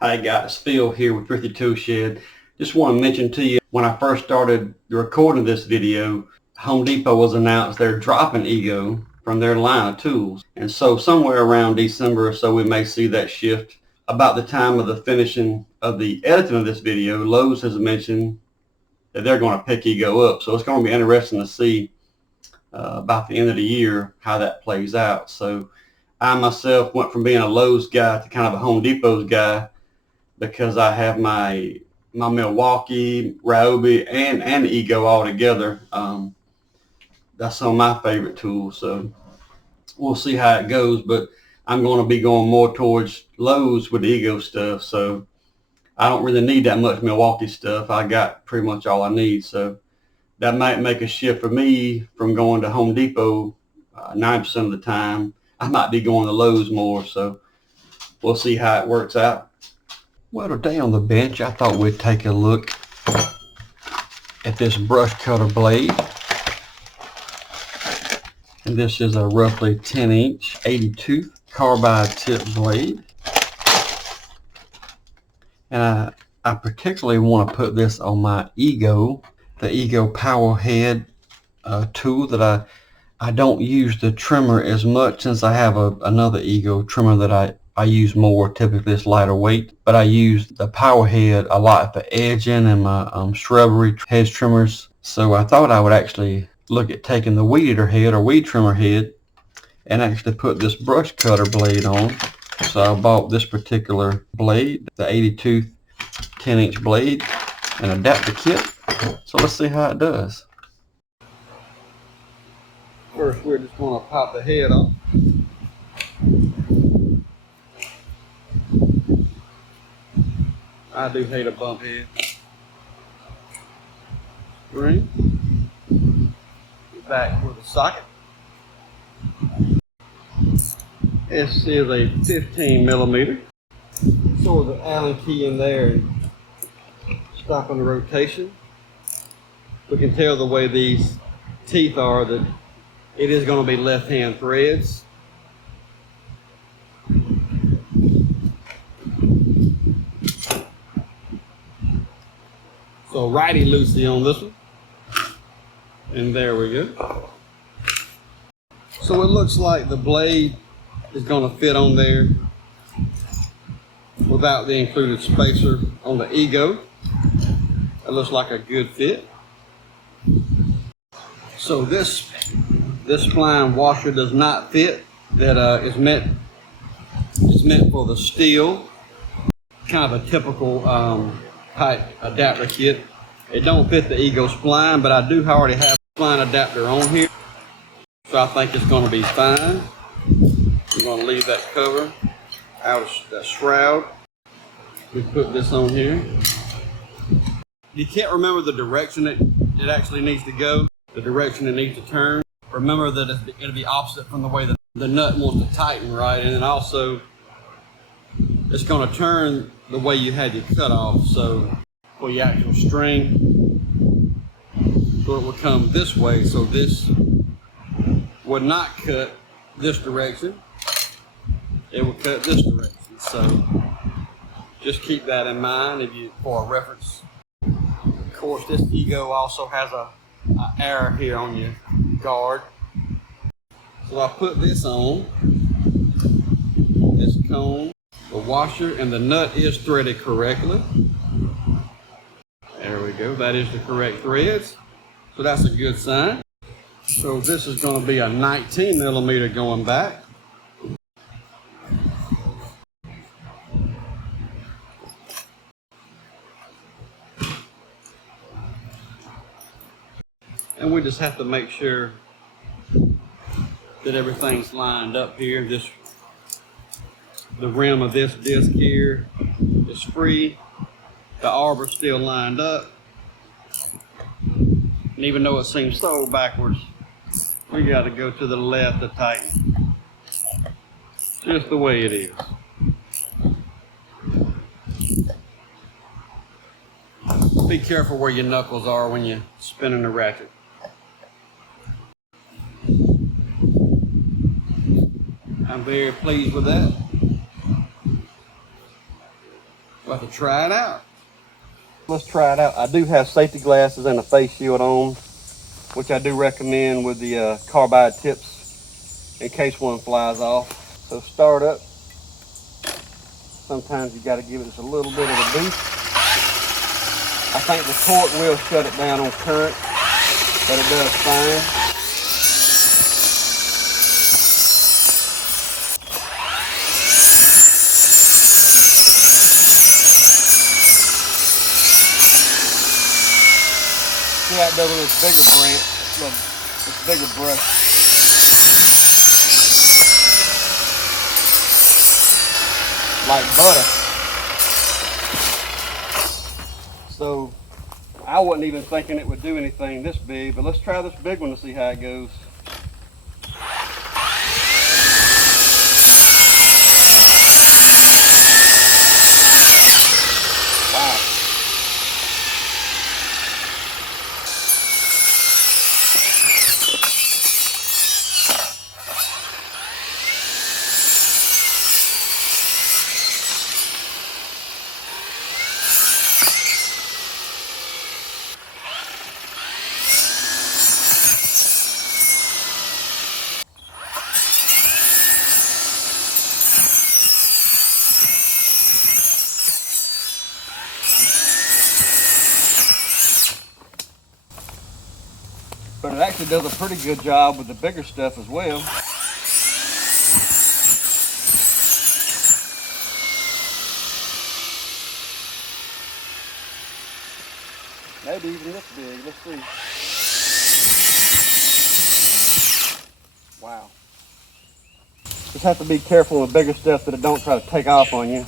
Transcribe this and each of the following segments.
Hi guys, Phil here with Thrifty Tool Shed. Just want to mention to you, when I first started recording this video, Home Depot was announced they're dropping Ego from their line of tools. And so somewhere around December or so we may see that shift. About the time of the finishing of the editing of this video, Lowe's has mentioned that they're going to pick Ego up. So it's going to be interesting to see about the end of the year how that plays out. So I myself went from being a Lowe's guy to kind of a Home Depot's guy, because I have my Milwaukee, Ryobi, and Ego all together. That's some of my favorite tools, so we'll see how it goes, but I'm going to be going more towards Lowe's with the Ego stuff, so I don't really need that much Milwaukee stuff. I got pretty much all I need, so that might make a shift for me from going to Home Depot 90% of the time. I might be going to Lowe's more, so we'll see how it works out. Well, today on the bench, I thought we'd take a look at this brush cutter blade. And this is a roughly 10-inch 80-tooth carbide tip blade. And I particularly want to put this on my Ego, the Ego Power Head tool that I don't use the trimmer as much, since I have another Ego trimmer that I use more. Typically it's lighter weight, but I use the power head a lot for edging and my shrubbery hedge trimmers. So I thought I would actually look at taking the weed eater head or weed trimmer head and actually put this brush cutter blade on. So I bought this particular blade, the 80-tooth 10-inch blade, an adapter kit. So let's see how it does. First, we're just going to pop the head off. I do hate a bump head. Spring. Back with the socket. This is a 15 millimeter. So with the Allen key in there and stopping the rotation. We can tell the way these teeth are that it is going to be left-hand threads. So righty-loosey on this one. And there we go. So it looks like the blade is going to fit on there without the included spacer on the Ego. It looks like a good fit. So this spline washer does not fit. That is meant for the steel, kind of a typical type adapter kit. It don't fit the Ego spline, but I do already have a spline adapter on here, so I think it's going to be fine. I'm going to leave that cover out of that shroud. We put this on here. You can't remember the direction it actually needs to go, the direction it needs to turn. Remember that it'll be opposite from the way that the nut wants to tighten, right? And then also it's going to turn the way you had your cut off. So for your actual string, so it will come this way. So this would not cut this direction. It will cut this direction. So just keep that in mind for a reference. Of course, this Ego also has a arrow here on your guard. So I put this on, this cone, the washer, and the nut is threaded correctly. There we go, that is the correct threads. So that's a good sign. So this is going to be a 19 millimeter going back. And we just have to make sure that everything's lined up here. The rim of this disc here is free. The arbor's still lined up. And even though it seems so backwards, we got to go to the left to tighten. Just the way it is. Be careful where your knuckles are when you're spinning the ratchet. I'm very pleased with that. We'll have to try it out. Let's try it out. I do have safety glasses and a face shield on, which I do recommend with the carbide tips in case one flies off. So start up. Sometimes you got to give it just a little bit of a boost. I think the torque will shut it down on current, but it does fine. See how it does with this bigger branch, this bigger brush. Like butter. So I wasn't even thinking it would do anything this big, but let's try this big one to see how it goes. Wow. But it actually does a pretty good job with the bigger stuff as well. Maybe even this big. Let's see. Wow. Just have to be careful with bigger stuff that it don't try to take off on you.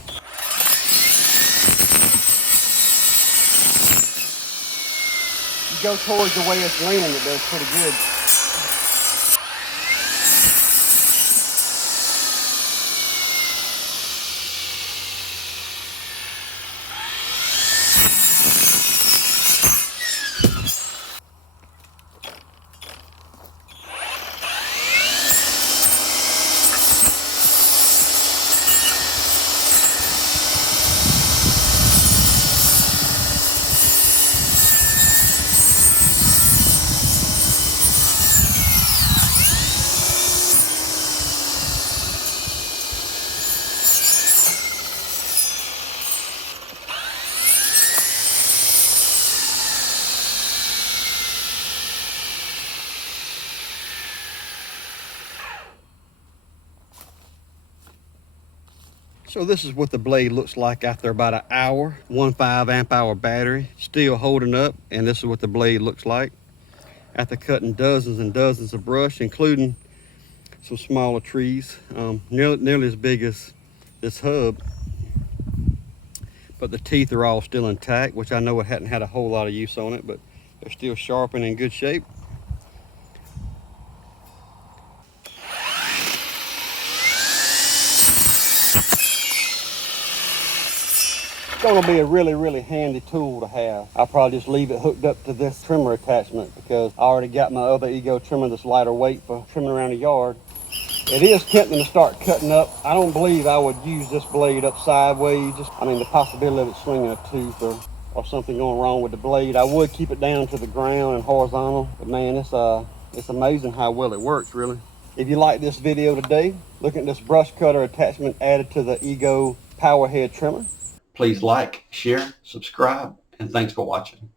Go towards the way it's leaning, it does pretty good. So this is what the blade looks like after about an hour. 1.5 amp hour battery, still holding up, and this is what the blade looks like after cutting dozens and dozens of brush, including some smaller trees, nearly as big as this hub. But the teeth are all still intact, which I know it hadn't had a whole lot of use on it, but they're still sharp and in good shape. It's going to be a really handy tool to have. I'll probably just leave it hooked up to this trimmer attachment because I already got my other Ego trimmer that's lighter weight for trimming around the yard. It is tempting to start cutting up. I don't believe I would use this blade up sideways. I mean, the possibility of it swinging a tooth or something going wrong with the blade. I would keep it down to the ground and horizontal, but man, it's amazing how well it works, really. If you like this video today, look at this brush cutter attachment added to the Ego Power Head trimmer. Please like, share, subscribe, and thanks for watching.